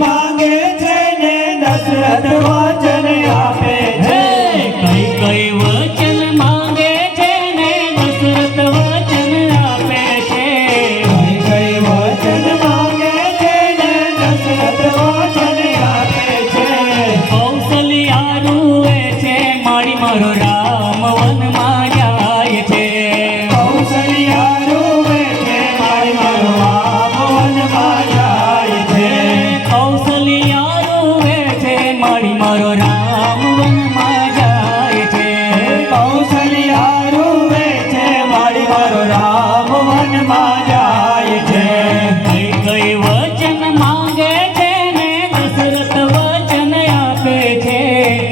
માંગે છે ને દશરથ વચન આપે છે કઈ કઈ વચન માંગે છે ને દશરથ વચન આપે છે કઈ કઈ વચન માંગે છે ને દશરથ વચન આપે છે કૌશલ્યા રૂવે છે મારી મારો રામ વનમાં જાય છે કૌશલ્યા રૂવે છે મારી મારો રામ વનમાં જાય છે કૌશલ્યા રૂવે છે મારી મારો રામ વનમાં જાય છે કૌશલ્યા રૂવે છે મારી મારો રામ વનમાં જાય છે કઈ કઈ વચન માંગે છે ને દશરથ વચન આપે છે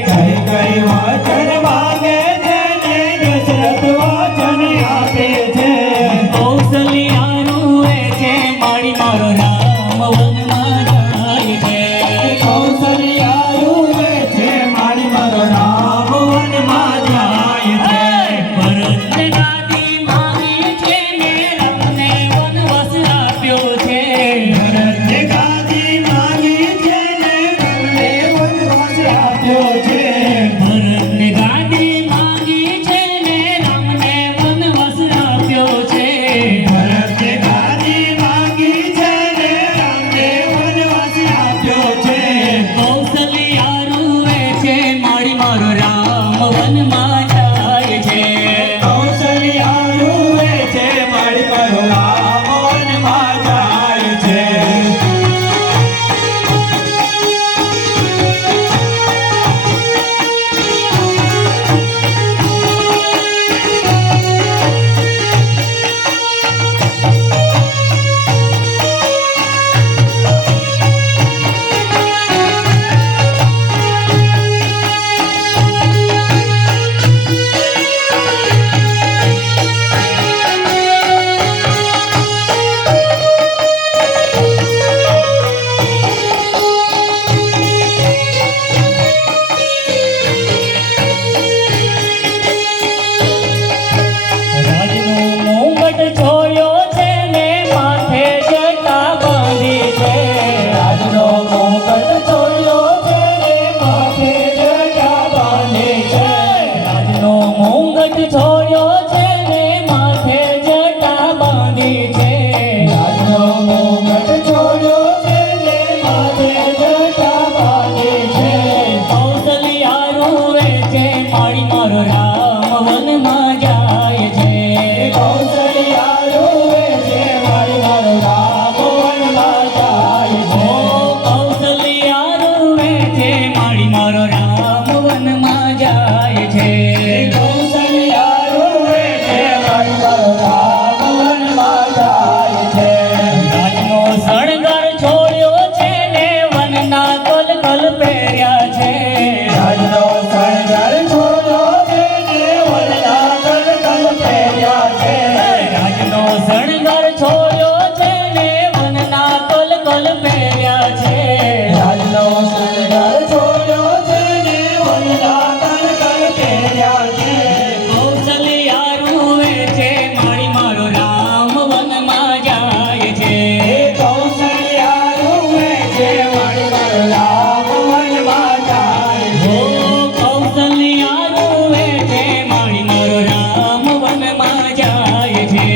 કઈ કઈ વચન માંગે છે ને દશરથ વચન આપે છે કૌશલ્યા રૂવે છે મારી મારો રામ વનમાં જાય છે કૌશલ્યા રૂવે છે મારી મારો રામ વનમાં જાય છે ભરતને ગાદી માંગી છે ને રામને વનવાસ આપ્યો છે ભરતને ગાદી માંગી છે ને રામને વનવાસ આપ્યો છે ભરતને ગાદી માંગી છે ને રામને વનવાસ આપ્યો છે ભરતને ગાદી માંગી છે ને રામને વનવાસ આપ્યો છે કૌશલ્યા રૂવે છે મારી મારો રામ વનમાં જાય છે કૌશલ્યા રૂવે છે મારી મારો રામ વનમાં જાય છે રાજનો મુંગટ છોડ્યો છે ને માથે જટા બાંધી છે રાજનો મુકટ છોડ્યો છે ને માથે જટા બાંધે છે રાજનો મુંગટ છોડ્યો છે ને માથે જટા બાંધી છે રાજનો મુકટ છોડ્યો છે ને માથે જટા બાંધે છે કૌશલ્યા રૂવે છે મારી મારો રામ વનમાં જાય છે કૌશલ્યા રૂવે છે મારી મારો રામ વનમાં જાય છે કૌશલ્યા રૂવે છે મારી મારો રામ વનમાં જાય છે કૌશલ્યા રૂવે છે મારી મારો રામ વનમાં જાય છે રાજનો શણગાર છોડ્યો છે ને વનના કલ કલ પહેર્યા છે રાજનો શણગાર છોડ્યો છે ને વનના કલકલ પહેર્યા છે રાજનો શણગાર છોડ્યો છે ને વનના કલ કલ પહેર્યા છે રાજનો શણગાર છોડ્યો છે ને વનના કલકલ પહેર્યા છે કૌશલ્યા રૂવે છે મારી મારો રામ વનમાં જાય છે કૌશલ્યા રૂવે છે મારી મારો રામ વનમાં જાય છે કૌશલ્યા રૂવે છે મારી મારો રામ વનમાં જાય છે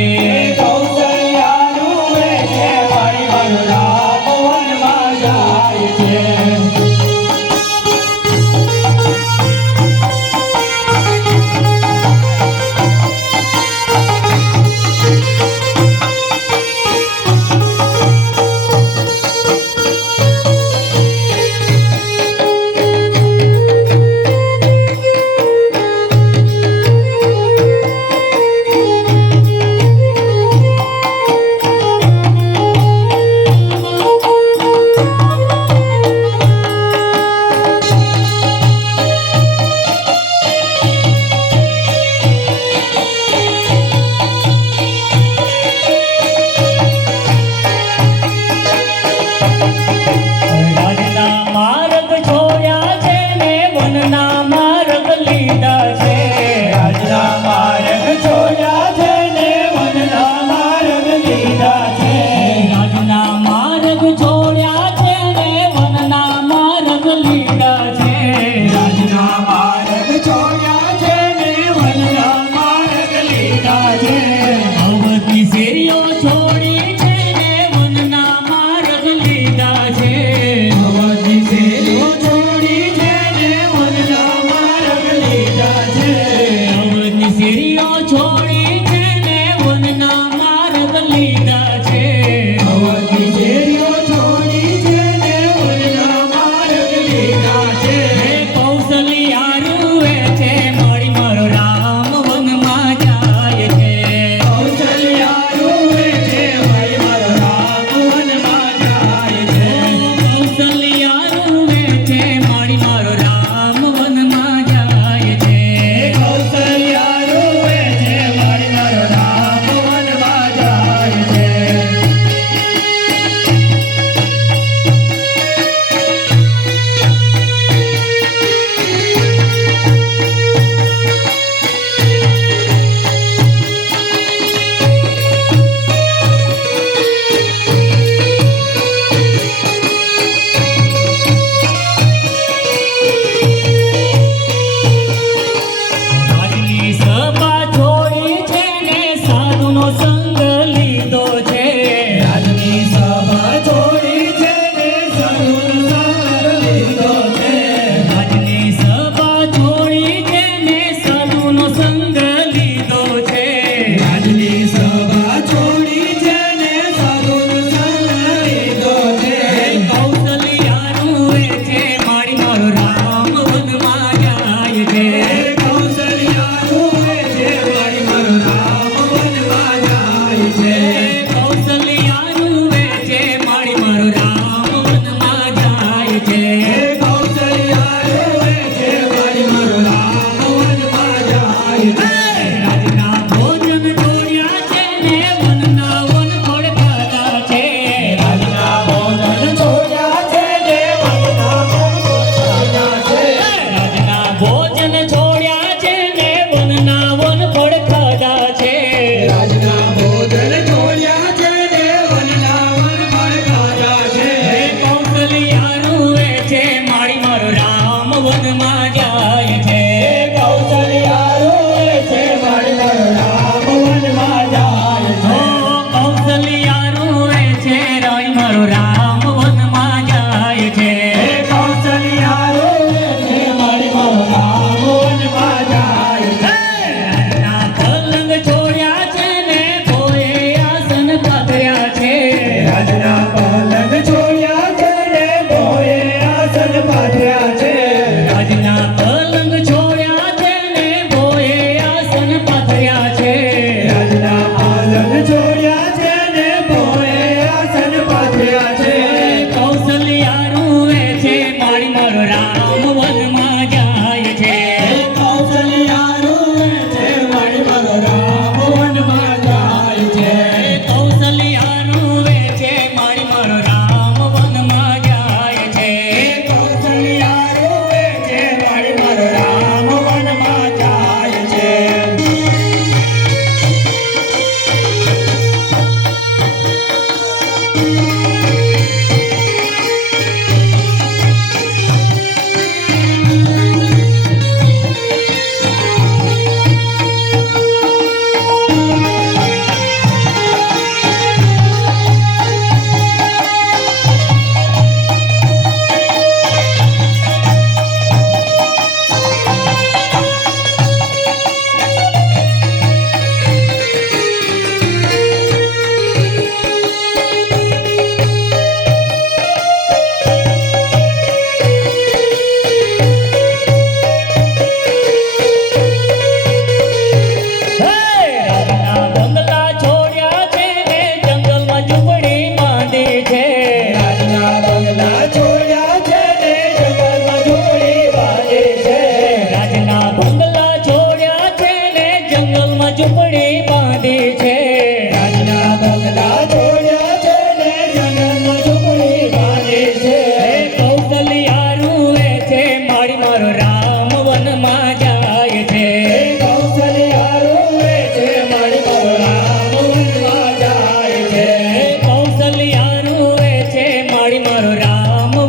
કૌશલ્યા રૂવે છે મારી મારો રામ વનમાં જાય છે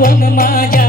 વનમાં